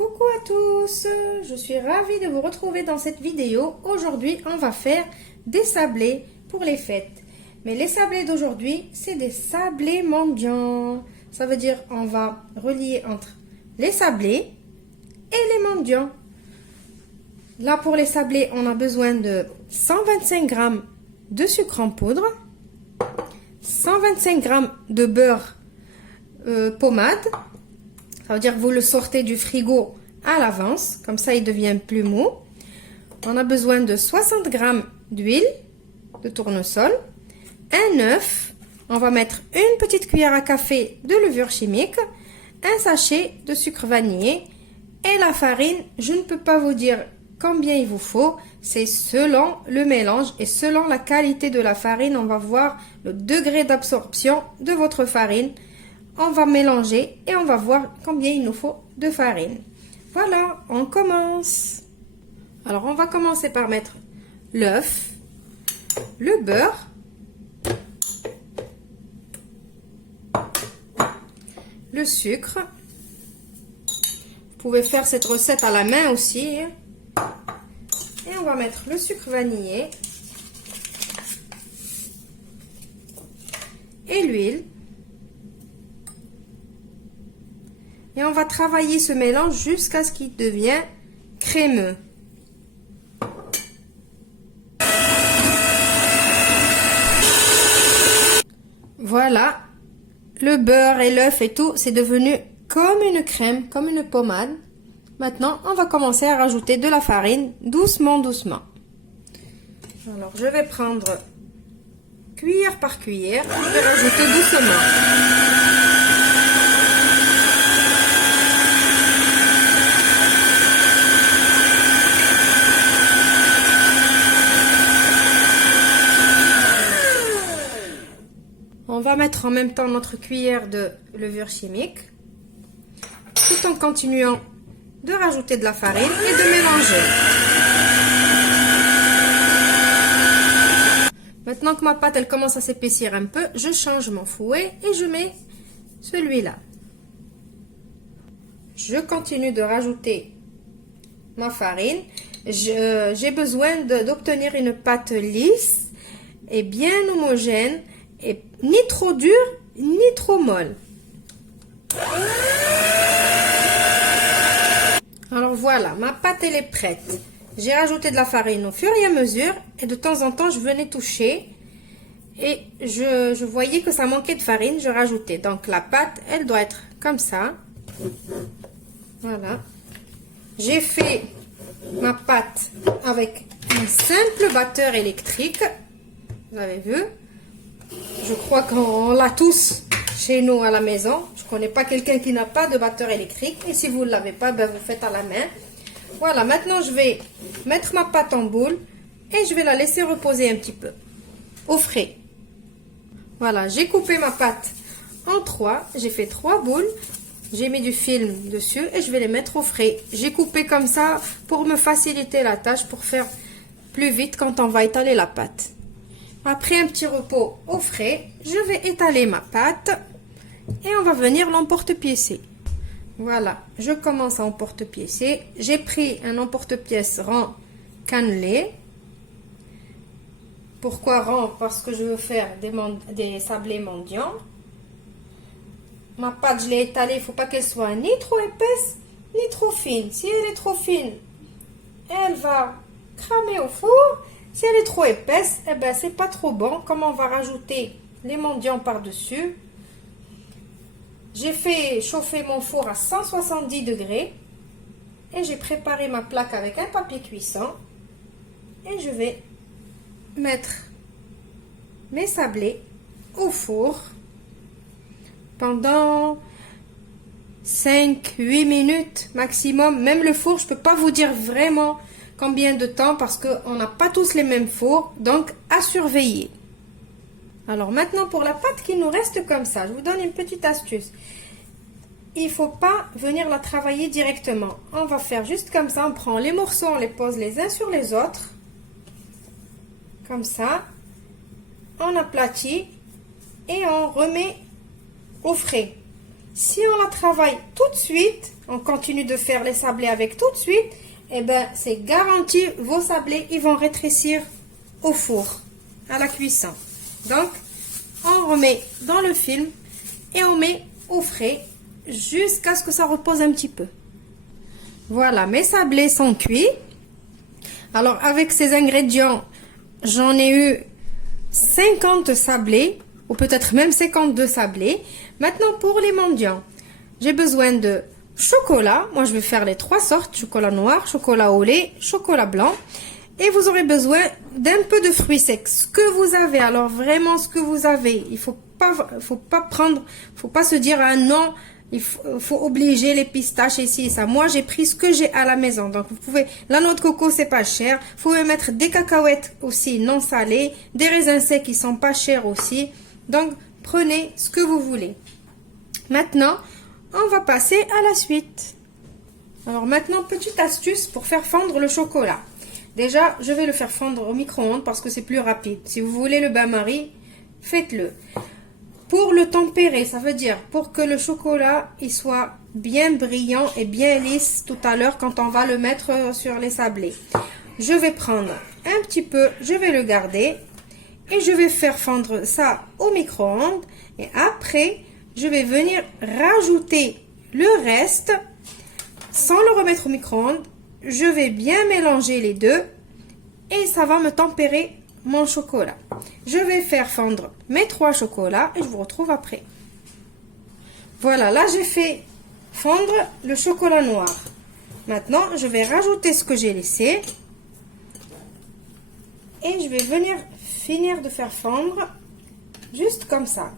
Coucou à tous, je suis ravie de vous retrouver dans cette vidéo. Aujourd'hui, on va faire des sablés pour les fêtes. Mais les sablés d'aujourd'hui, c'est des sablés mendiants. Ça veut dire on va relier entre les sablés et les mendiants. Là, pour les sablés, on a besoin de 125 g de sucre en poudre, 125 g de beurre pommade. Ça veut dire que vous le sortez du frigo à l'avance, comme ça il devient plus mou. On a besoin de 60 g d'huile de tournesol, un œuf, on va mettre une petite cuillère à café de levure chimique, un sachet de sucre vanillé et la farine. Je ne peux pas vous dire combien il vous faut, c'est selon le mélange et selon la qualité de la farine. On va voir le degré d'absorption de votre farine. On va mélanger et on va voir combien il nous faut de farine. Voilà, on commence. Alors, on va commencer par mettre l'œuf, le beurre, le sucre. Vous pouvez faire cette recette à la main aussi. Et on va mettre le sucre vanillé et l'huile. Et on va travailler ce mélange jusqu'à ce qu'il devienne crémeux. Voilà, le beurre et l'œuf et tout, c'est devenu comme une crème, comme une pommade. Maintenant, on va commencer à rajouter de la farine doucement, doucement. Alors, je vais prendre cuillère par cuillère, je vais rajouter doucement. On va mettre en même temps notre cuillère de levure chimique, tout en continuant de rajouter de la farine et de mélanger. Maintenant que ma pâte elle commence à s'épaissir un peu, je change mon fouet et je mets celui-là. Je continue de rajouter ma farine. J'ai besoin d'obtenir une pâte lisse et bien homogène, et ni trop dure ni trop molle. Alors voilà, ma pâte elle est prête. J'ai rajouté de la farine au fur et à mesure et de temps en temps je venais toucher et je voyais que ça manquait de farine, je rajoutais. Donc la pâte elle doit être comme ça. Voilà. J'ai fait ma pâte avec un simple batteur électrique. Vous avez vu? Je crois qu'on l'a tous chez nous à la maison. Je ne connais pas quelqu'un qui n'a pas de batteur électrique. Et si vous ne l'avez pas, ben vous faites à la main. Voilà, maintenant je vais mettre ma pâte en boule et je vais la laisser reposer un petit peu au frais. Voilà, j'ai coupé ma pâte en 3. J'ai fait 3 boules. J'ai mis du film dessus et je vais les mettre au frais. J'ai coupé comme ça pour me faciliter la tâche, pour faire plus vite quand on va étaler la pâte. Après un petit repos au frais, je vais étaler ma pâte et on va venir l'emporte-piécer. Voilà, je commence à emporte-piécer. J'ai pris un emporte-pièce rond cannelé. Pourquoi rond? Parce que je veux faire des sablés mendiants. Ma pâte, je l'ai étalée, il ne faut pas qu'elle soit ni trop épaisse, ni trop fine. Si elle est trop fine, elle va cramer au four. Si elle est trop épaisse, eh ben, c'est pas trop bon. Comme on va rajouter les mendiants par-dessus. J'ai fait chauffer mon four à 170 degrés. Et j'ai préparé ma plaque avec un papier cuisson. Et je vais mettre mes sablés au four pendant 5-8 minutes maximum. Même le four, je peux pas vous dire vraiment combien de temps parce qu'on n'a pas tous les mêmes fours, donc à surveiller. Alors maintenant pour la pâte qui nous reste comme ça, je vous donne une petite astuce. Il ne faut pas venir la travailler directement. On va faire juste comme ça, on prend les morceaux, on les pose les uns sur les autres. Comme ça. On aplatit et on remet au frais. Si on la travaille tout de suite, on continue de faire les sablés avec tout de suite, eh ben c'est garanti, vos sablés, ils vont rétrécir au four, à la cuisson. Donc, on remet dans le film et on met au frais jusqu'à ce que ça repose un petit peu. Voilà, mes sablés sont cuits. Alors, avec ces ingrédients, j'en ai eu 50 sablés, ou peut-être même 52 sablés. Maintenant, pour les mendiants, j'ai besoin de chocolat. Moi, je vais faire les 3 sortes, chocolat noir, chocolat au lait, chocolat blanc. Et vous aurez besoin d'un peu de fruits secs, ce que vous avez. Alors, vraiment, ce que vous avez. Il faut pas se dire, ah non, il faut obliger les pistaches ici et ça. Moi, j'ai pris ce que j'ai à la maison. Donc, vous pouvez, la noix de coco, c'est pas cher. Vous pouvez mettre des cacahuètes aussi non salées, des raisins secs qui sont pas chers aussi. Donc, prenez ce que vous voulez. Maintenant, on va passer à la suite. Alors, maintenant, petite astuce pour faire fondre le chocolat. Déjà, je vais le faire fondre au micro-ondes parce que c'est plus rapide. Si vous voulez le bain-marie, faites-le. Pour le tempérer, ça veut dire pour que le chocolat il soit bien brillant et bien lisse tout à l'heure quand on va le mettre sur les sablés. Je vais prendre un petit peu, je vais le garder et je vais faire fondre ça au micro-ondes. Et après, je vais venir rajouter le reste sans le remettre au micro-ondes. Je vais bien mélanger les deux et ça va me tempérer mon chocolat. Je vais faire fondre mes 3 chocolats et je vous retrouve après. Voilà, là j'ai fait fondre le chocolat noir. Maintenant, je vais rajouter ce que j'ai laissé et je vais venir finir de faire fondre juste comme ça.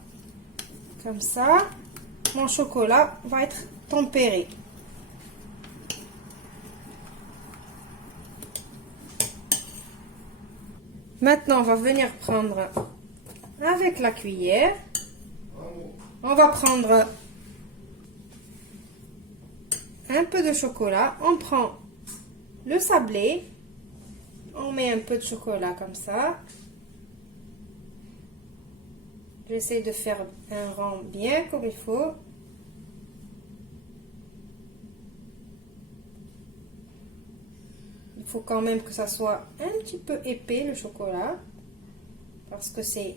Comme ça, mon chocolat va être tempéré. Maintenant, on va venir prendre avec la cuillère. On va prendre un peu de chocolat. On prend le sablé. On met un peu de chocolat comme ça. J'essaie de faire un rond bien comme il faut. Il faut quand même que ça soit un petit peu épais le chocolat parce que c'est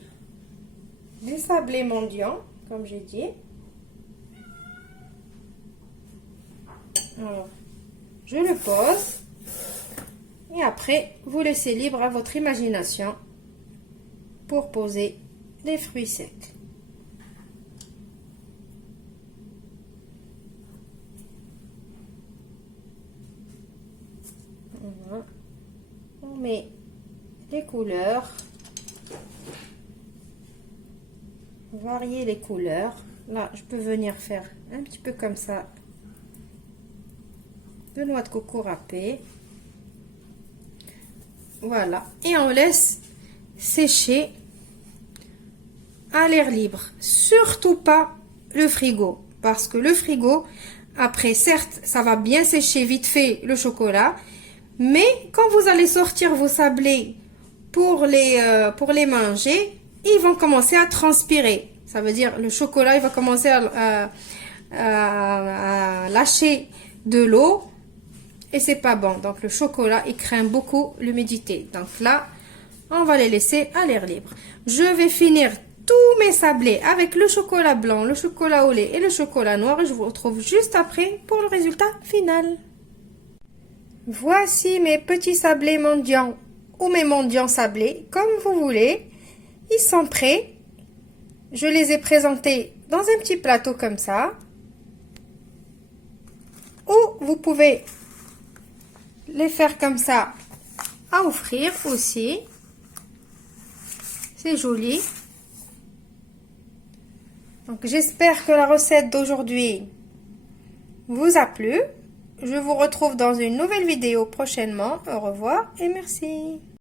des sablés mendiants comme j'ai dit. Alors, je le pose et après vous laissez libre à votre imagination pour poser des fruits secs. Voilà. On met les couleurs, varier les couleurs. Là, je peux venir faire un petit peu comme ça de noix de coco râpée. Voilà, et on laisse sécher à l'air libre. Surtout pas le frigo, parce que le frigo, après, certes, ça va bien sécher vite fait le chocolat, mais quand vous allez sortir vos sablés pour les manger, ils vont commencer à transpirer. Ça veut dire le chocolat, il va commencer à lâcher de l'eau et c'est pas bon. Donc le chocolat, il craint beaucoup l'humidité. Donc là, on va les laisser à l'air libre. Je vais finir tous mes sablés avec le chocolat blanc, le chocolat au lait et le chocolat noir et je vous retrouve juste après pour le résultat final. Voici mes petits sablés mendiants ou mes mendiants sablés, comme vous voulez. Ils sont prêts. Je les ai présentés dans un petit plateau comme ça. Ou vous pouvez les faire comme ça à offrir aussi. C'est joli. Donc j'espère que la recette d'aujourd'hui vous a plu. Je vous retrouve dans une nouvelle vidéo prochainement. Au revoir et merci.